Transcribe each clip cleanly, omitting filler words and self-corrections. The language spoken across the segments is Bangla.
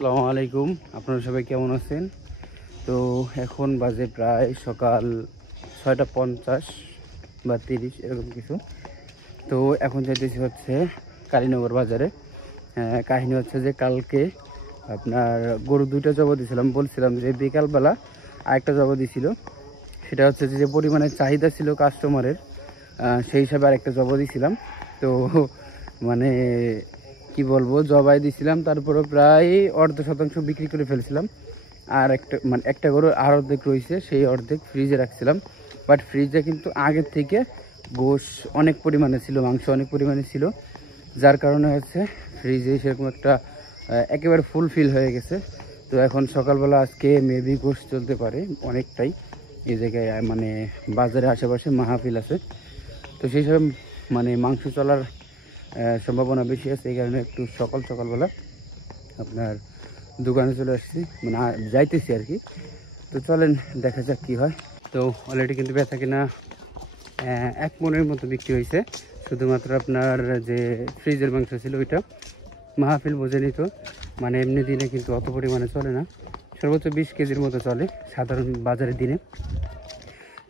আসসালামু আলাইকুম, আপনারা সবাই কেমন আছেন? তো এখন বাজে প্রায় সকাল 6:50 বা 30 এরকম কিছু। তো এখন যাইতেছি হচ্ছে কালীনগর বাজারে। কাহিনী হচ্ছে যে কালকে আপনার গরু দুইটা জবা দিয়েছিলাম, বলছিলাম যে বিকালবেলা আরেকটা জবা দিয়েছিল। সেটা হচ্ছে যে পরিমাণে চাহিদা ছিল কাস্টমারের, সেই হিসাবে আরেকটা জবা দিয়েছিলাম। তো মানে কি বলবো, জবাই দিছিলাম, তারপরে প্রায় অর্ধ শতাংশ বিক্রি করে ফেলছিলাম। আর একটা গরু আর অর্ধেক রয়েছে, সেই অর্ধেক ফ্রিজে রাখছিলাম। বাট ফ্রিজে কিন্তু আগের থেকে গোশ অনেক পরিমাণে ছিল, মাংস অনেক পরিমাণে ছিল, যার কারণে হচ্ছে ফ্রিজে সেরকম একটা একেবারে ফুলফিল হয়ে গেছে। তো এখন সকালবেলা আজকে মেবি গোশ চলতে পারে অনেকটাই। এই জায়গায় মানে বাজারে আশেপাশে মাহফিল আছে, তো সেই হিসাবে মানে মাংস চলার সম্ভাবনা বেশি আছে। এই কারণে একটু সকালবেলা আপনার দোকানে চলে আসছি, মানে যাইতেছি আর কি। তো চলেন দেখা যাক কী হয়। তো অলরেডি কিন্তু বেচা কিনা 1 মনের মতো বিক্রি হয়েছে। শুধুমাত্র আপনার যে ফ্রিজের মাংস ছিল ওইটা মাহফিল বোঝেনি, তো মানে এমনি দিনে কিন্তু অত পরিমাণে চলে না, সর্বোচ্চ 20 কেজির মতো চলে সাধারণ বাজারের দিনে।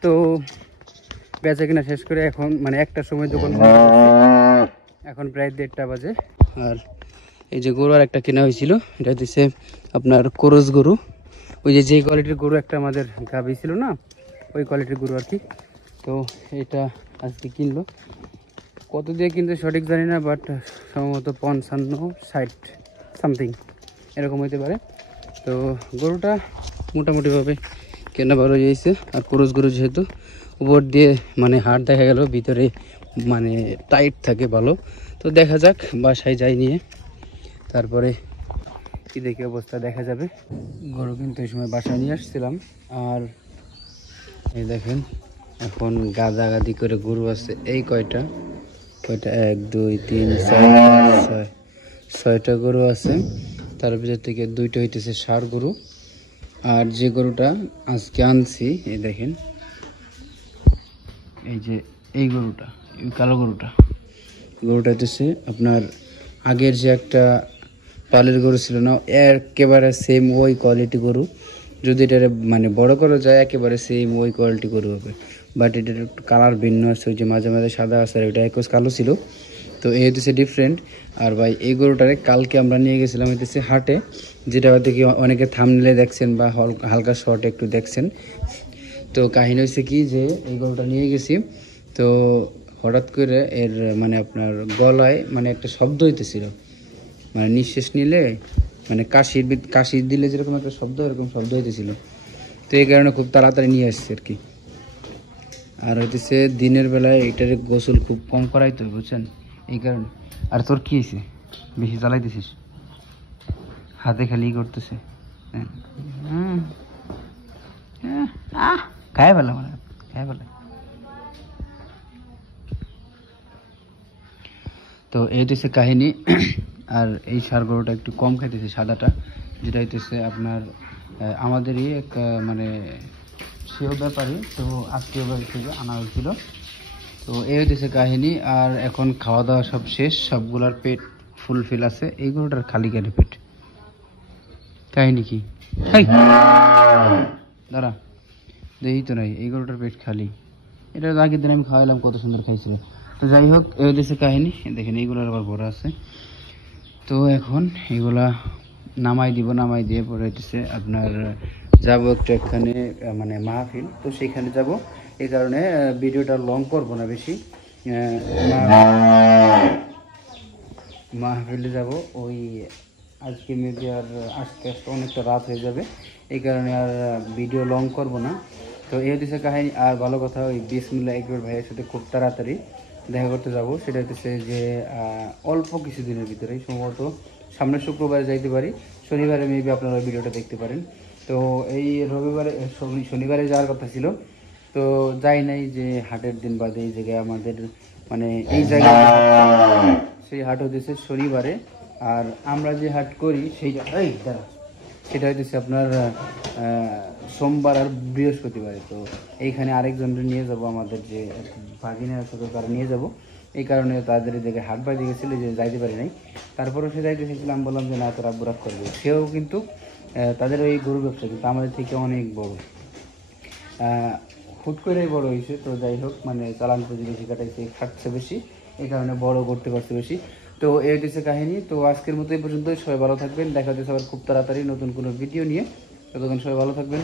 তো বেচা কিনা শেষ করে এখন মানে একটার সময় দোকান, এখন প্রায় 1:30 বাজে। আর এই যে গরু আর একটা কেনা হয়েছিল, এটা হচ্ছে আপনার কোরস গরু। ওই যে কোয়ালিটির গরু একটা আমাদের গাভী ছিল না, ওই কোয়ালিটির গরু আর কি। তো এটা আজকে কিনলো, কত দিয়ে কিনতে সঠিক জানি না, বাট সম্ভবত 55-60 সামথিং এরকম হইতে পারে। তো গরুটা মোটামুটিভাবে কেনা ভালো হয়েছে। আর কোরস গরু যেহেতু উপর দিয়ে মানে হাড় দেখা গেল, ভিতরে মানে টাইট থাকে ভালো। তো দেখা যাক, বাসায় যাই নিয়ে, তারপরে কি দেখে অবস্থা দেখা যাবে। গরু কিন্তু এই সময় বাসায় নিয়ে আসছিলাম। আর এই দেখেন এখন গাদাগাদি করে গরু আছে, এই কয়টা 1 2 3 4 6টা গরু আছে। তার ভিতর থেকে 2টা হইতেছে ষাঁড় গরু। আর যে গরুটা আজকে আনছি, এই দেখেন, এই যে এই গরুটা, এই কালো গরুটা হইতেছে আপনার আগের যে একটা পালের গরু ছিল না, একেবারে সেম ওই কোয়ালিটি গরু। যদি এটা মানে বড় করা যায় একেবারে সেম ওই কোয়ালিটি গরু হবে, বাট এটার একটু কালার ভিন্ন আছে। ওই যে মাঝে মাঝে সাদা আছে, আর ওইটা একটু কালো ছিল, তো এই হচ্ছে ডিফারেন্ট। আর ভাই এই গরুটারে কালকে আমরা নিয়ে গেছিলাম হইতেছে হাটে, যেটা হয়তো কি অনেকে থাম্বনেলে দেখছেন বা হালকা শর্ট একটু দেখছেন। তো কাহিনী হয়েছে কি যে এই গরুটা নিয়ে গেছি, তো হঠাৎ করে এর মানে আপনার গলায় মানে একটা শব্দ হইতেছিল, মানে নিঃশ্বাস নিলে মানে কাশি দিলে যেরকম একটা শব্দ, এরকম শব্দ হইতেছিল। তো এই কারণে খুব তাড়াতাড়ি নিয়ে আসছে আর কি। আর হইতেছে দিনের বেলায় এটার গোসল খুব কম করাই তো, বুঝছেন, এই কারণে। আর তোর কি হয়েছে, বেশি চালাইতেছিস, হাতে খালি করতেছে। খায় ফেলা, মানে খায় ফেলা। তো এই হইতেছে কাহিনী। আর এই ষাঁড় গরুটা একটু কম খাইতেছে, সাদাটা, যেটা হইতেছে আপনার আমাদেরই এক মানে সেও ব্যাপারী, তো আত্মীয় বাড়ি থেকে আনা হয়েছিল। তো এই হইতেছে কাহিনী। আর এখন খাওয়া দাওয়া সব শেষ, সবগুলার পেট ফুলফিল আছে, এই গরুটার খালি কেটে পেট। কাহিনী কি দাঁড়া, দেখি তো নাই, এই গরুটার পেট খালি। এটা আগের দিন আমি খাওয়াইলাম, কত সুন্দর খাইছিল। তো যাই হোক, এই হইতেছে কাহিনী। দেখেন এইগুলোর আবার ভরা আছে। তো এখন এগুলা নামাই দিব, নামাই দিয়ে পরে হইতেছে আপনার যাবো একটু এখানে মানে মাহফিল, তো সেইখানে যাব। এই কারণে ভিডিওটা লং করবো না বেশি। মাহফিলে যাব ওই আজকে মেবি, আর আস্তে আস্তে অনেকটা রাত হয়ে যাবে, এই কারণে আর ভিডিও লং করব না। তো এই হচ্ছে কাহিনী। আর ভালো কথা, ওই বিসমিল্লাহ একবার ভাইয়ের সাথে খুব তাড়াতাড়ি দেখা করতে যাব। সেটা হচ্ছে যে অল্প কিছুদিনের ভিতরেই, সম্ভবত সামনের শুক্রবারে যাইতে পারি, শনিবারে মেবি আপনারা ভিডিওটা দেখতে পারেন। তো এই রবিবারে শনিবারে যাওয়ার কথা ছিল, তো যাই নাই, যে হাটের দিন বাদে এই জায়গায় আমাদের মানে এই জায়গায় সেই হাট হতেছে শনিবারে। আর আমরা যে হাট করি সেইটা সেটা হইতেছে আপনার সোমবার আর বৃহস্পতিবারে। তো এইখানে আরেকজনকে নিয়ে যাব, আমাদের যে ভাগিনা আছে, তো তারা নিয়ে যাব। এই কারণে তাদের এদিকে হাট বাজে গেছিলো যে যাইতে পারি নাই। তারপরেও সে যাইতে চেয়েছিলাম, বললাম যে না তোর আব্বু রাগ করবে। সেও কিন্তু তাদের ওই গরু ব্যবসা কিন্তু আমাদের থেকে অনেক বড়, হুট করেই বড় হয়েছে। তো যাই হোক, মানে চালান পুঁজি বেশি কাটাইছে, খাটছে বেশি, এই কারণে বড় করতে পারছে বেশি। তো এই হচ্ছে কাহিনী। তো আজকের মতো এই পর্যন্তই। সবাই ভালো থাকবেন, দেখা হচ্ছে আবার খুব তাড়াতাড়ি নতুন কোনো ভিডিও নিয়ে। ততক্ষণ সবাই ভালো থাকবেন।